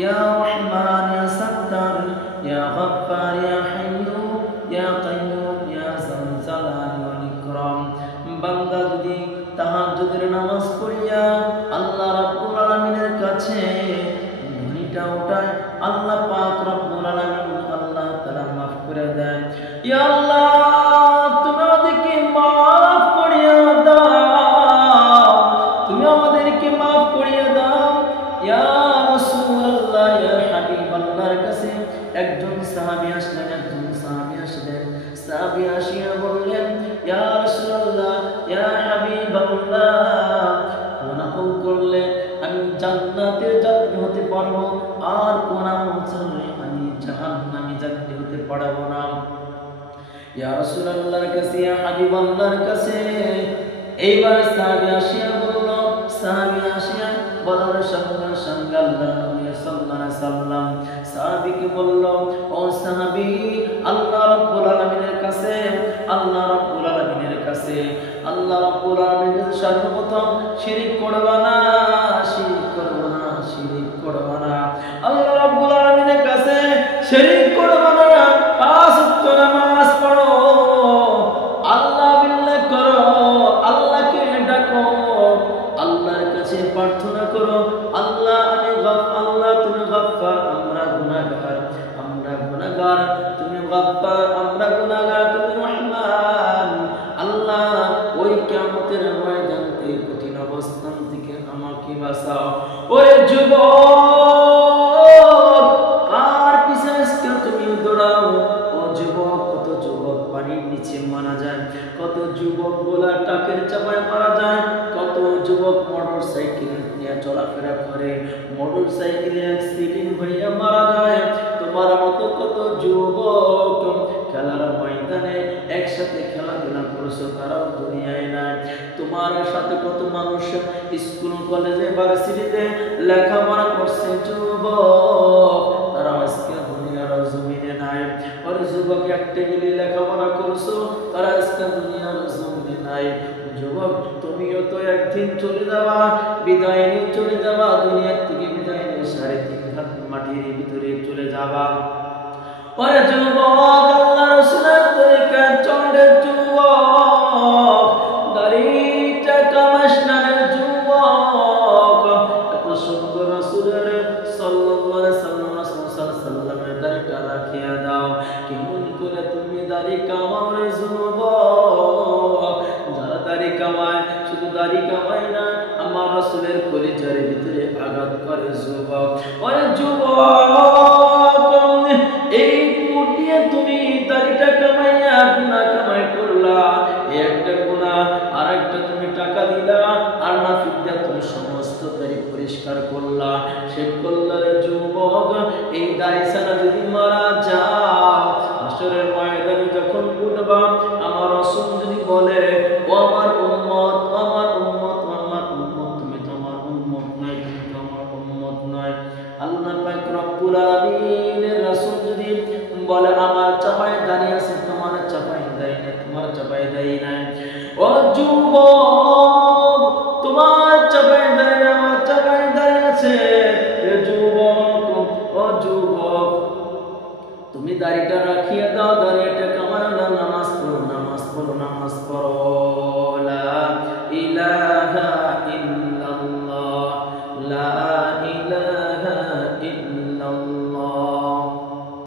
ইয়া রহমান ইয়া সাত্তার ইয়া গফফার ইয়া হাইয়্যু ইয়া কাইয়্যুম ইয়া যাল জালালি ওয়াল ইকরাম। বান্দা যদি তাহাজ্জুদের নামাজ পড়িয়া আল্লাহ রাব্বুল আলামিনের কাছে ধ্বনিটা ওঠায়, আল্লাহ পাক রব্বুল আলামিন আল্লাহ তাআলা মাফ করে দেন। ইয়া আল্লাহ তুমি আমাদেরকে মাফ করিয়া দাও, তুমি আমাদেরকে মাফ করিয়া দাও। ইয়া রাসূলুল্লাহ ইয়া হাবিবাল্লাহর কাছে একজন সাহাবী আসলেন, সাহাবী আসিয়া বললেন, ইয়া রাসূলুল্লাহ ইয়া হাবিবাল্লাহ, কোন আমল করলে আমি জান্নাতের যাত্রী হতে পারবো, আর কোন আমল করলে আমি জাহান্নামী যাত্রী হতে পারবো না। ইয়া রাসূলুল্লাহর কাছে, ইয়া হাবিবাল্লাহর কাছে এইবার সাহাবী আসিয়া বলল, বলার সঙ্গে সঙ্গে আল্লাহ নবী সাল্লাল্লাহু আলাইহি সাল্লাম সাহাবীকে বলল, ও সাহাবী, আল্লাহ রাব্বুল আলামিনের কাছে আল্লাহ রাব্বুল আলামিনের সর্বপ্রথম শিরক করবা না, আল্লাহ রাব্বুল আলামিনের কাছে শিরক করবা না, 5 ওয়াক্ত নামাজ পড়ো, আল্লাহ বিল্লাহ করো, আল্লাহকে ডাকো, আল্লাহর কাছে প্রার্থনা করো, আল্লাহ তুমি গফফার, আমরা গুনাহগার, তুমি গফফার, আমরা গুনাহগার, তুমি রহমান। আল্লাহ ওই কিয়ামতের ময়দান থেকে, কঠিন অবস্থান থেকে আমাকে বাঁচাও। ওরে যুবক, কার পিছনে তুমি দৌড়াও? ও যুবক, কত যুবক পানির নিচে মারা যায়, কত যুবক গোলা টাকের চাপায় মারা যায়, কত যুবক মোটরসাইকেল নিয়ে চলাফেরা করে, মোটরসাইকেলে অ্যাক্সিডেন্ট হইয়া মারা যায়। তোমার মতো কত যুবক খেলার ময়দানে একসাথে খেলাধুলা করছো, তারাও দুনিয়ায় নাই। তোমার সাথে কত মানুষ স্কুল কলেজে ভার্সিটিতে লেখাপড়া করছে যুবক, তারা আজকে দুনিয়ার জমিনে নাই। আর যুবক একটা গেলে লেখাপড়া করছো, তারা আজকে দুনিয়ার জমিনে নাই। যুবক তুমিও তো একদিন চলে যাবা, বিদায় নিয়ে চলে যাবা, দুনিয়ার থেকে বিদায় নিয়ে 3.5 হাত মাটির ভিতরে চলে যাবা। ওরে যুবক, আল্লাহ রাসূলের তরিকা চন্ডের যুবক, দাড়িটা কামাস না রে যুবক, এত সুন্দর রাসূলের সাল্লাল্লাহু আলাইহি সাল্লামের দাড়িটা রাখিয়া দাও। কেমন করে তুমি দাড়ি কামাও রে যুবক? যারা দাড়ি কামায়, শুধু দাড়ি কামায় না, আমার রাসূলের কলিজার ভিতরে আঘাত করে যুবক। ওরে যুবক, এই মুটিয়ে তুমি দাড়িটা কামাইয়া গুনাহ কামাই করলা, একটা গুনাহ, আর একটা তুমি টাকা দিলা, আর না ফিদা তুমি সমস্ত দাড়ি পরিষ্কার করলা, সে করলারে যুবক। এই দাড়ি ছাড়া যদি মারা যাও, হাসরের ময়দানে যখন উঠবা, আমার রাসূল যদি বলে, ও আমার উম্মত, আমার উম্মত, আমার উম্মত, তুমি তো আমার উম্মত নয়, তুমি তো আমার উম্মত নয়। আল্লাহ পাক রব্বুল আলামিনের রাসূল যদি বলে, আমার চাপায় দাঁড়িয়ে আছে, তোমার চাপায় দাঁড়িয়ে নাই, তোমার চাপায় দাঁড়িয়ে নাই। ও যুবক, তোমার চাপায় দাঁড়িয়ে, আমার চাপায় দাঁড়িয়ে আছে। যুবক, ও যুবক, তুমি দাড়িটা রাখিয়ে দাও,